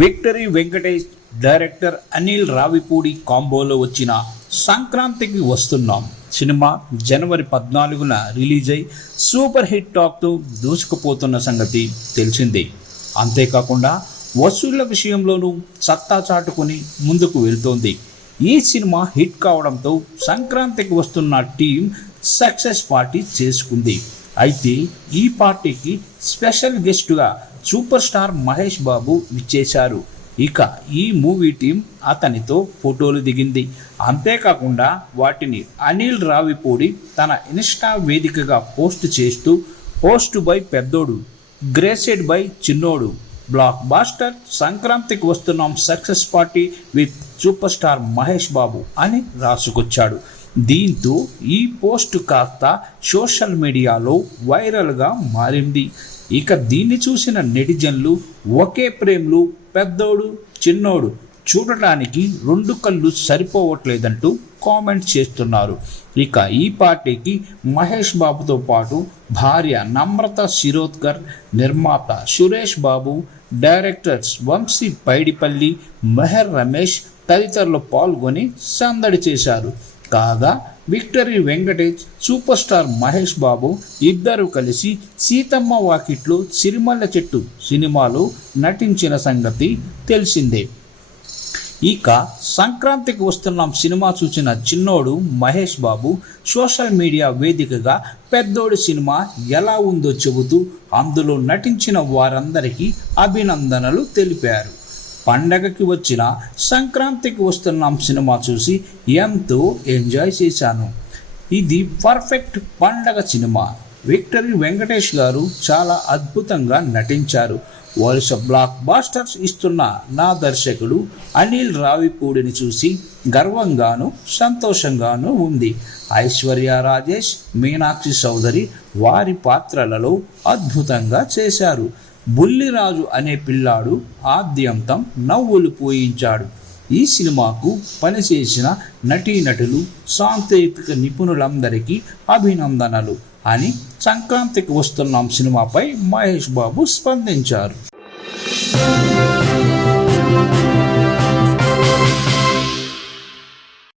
Victory Venkatesh, director Anil Ravipudi కాంబోలో వచ్చిన సంక్రాంతికి వస్తున్నాం సినిమా జనవరి 14న రిలీజ్ అయి సూపర్ హిట్ టాక్తో దూసుకుపోతున్న సంగతి తెలిసిందే. అంతేకాకుండా వసూళ్ల విషయంలోనూ సత్తా చాటుకుని ముందుకు వెళ్తోంది. ఈ సినిమా హిట్ కావడంతో సంక్రాంతికి వస్తున్న టీం సక్సెస్ పార్టీ చేసుకుంది. అయితే ఈ పార్టీకి స్పెషల్ గెస్టుగా సూపర్ స్టార్ మహేష్ బాబు విచ్చేశారు. ఇక ఈ మూవీ టీం అతనితో ఫోటోలు దిగింది. అంతేకాకుండా వాటిని అనిల్ రావిపూడి తన ఇన్స్టా వేదికగా పోస్ట్ చేస్తూ పోస్ట్ బై పెద్దోడు, గ్రేసెడ్ బై చిన్నోడు, బ్లాక్ బాస్టర్ సంక్రాంతికి వస్తున్నాం success party with superstar Mahesh Babu అని రాసుకొచ్చాడు. దీంతో ఈ పోస్ట్ కాస్త సోషల్ మీడియాలో వైరల్గా మారింది. ఇక దీన్ని చూసిన నెటిజన్లు ఒకే ఫ్రేమ్లు పెద్దోడు చిన్నోడు చూడటానికి 2 కళ్ళు సరిపోవట్లేదంటూ కామెంట్ చేస్తున్నారు. ఇక ఈ పార్టీకి మహేష్ బాబుతో పాటు భార్య నమ్రత శిరోద్కర్, నిర్మాత సురేష్ బాబు, డైరెక్టర్స్ వంశీ పైడిపల్లి, మెహర్ రమేష్ తదితరులు పాల్గొని సందడి చేశారు. కాగా victory Venkatesh, superstar Mahesh Babu ఇద్దరు కలిసి సీతమ్మ వాకిట్లో సిరిమల్ల చెట్టు సినిమాలో నటించిన సంగతి తెలిసిందే. ఇక సంక్రాంతికి వస్తున్నాం సినిమా చూసిన చిన్నోడు మహేష్ బాబు సోషల్ మీడియా వేదికగా పెద్దోడు సినిమా ఎలా ఉందో చెబుతూ అందులో నటించిన వారందరికీ అభినందనలు తెలిపారు. పండగకి వచ్చిన సంక్రాంతికి వస్తున్నాం సినిమా చూసి ఎంతో ఎంజాయ్ చేశాను. ఇది పర్ఫెక్ట్ పండగ సినిమా. విక్టరీ వెంకటేష్ గారు చాలా అద్భుతంగా నటించారు. వరుస బ్లాక్ బాస్టర్స్ ఇస్తున్న నా దర్శకుడు అనిల్ రావిపూడిని చూసి గర్వంగాను సంతోషంగాను ఉంది. ఐశ్వర్య రాజేష్, మీనాక్షి చౌదరి వారి పాత్రలలో అద్భుతంగా చేశారు. బుల్లిరాజు అనే పిల్లాడు ఆద్యంతం నవ్వులు పోయించాడు. ఈ సినిమాకు పనిచేసిన నటీనటులు, సాంకేతిక నిపుణులందరికీ అభినందనలు అని సంక్రాంతికి వస్తున్నాం సినిమాపై మహేష్ బాబు స్పందించారు.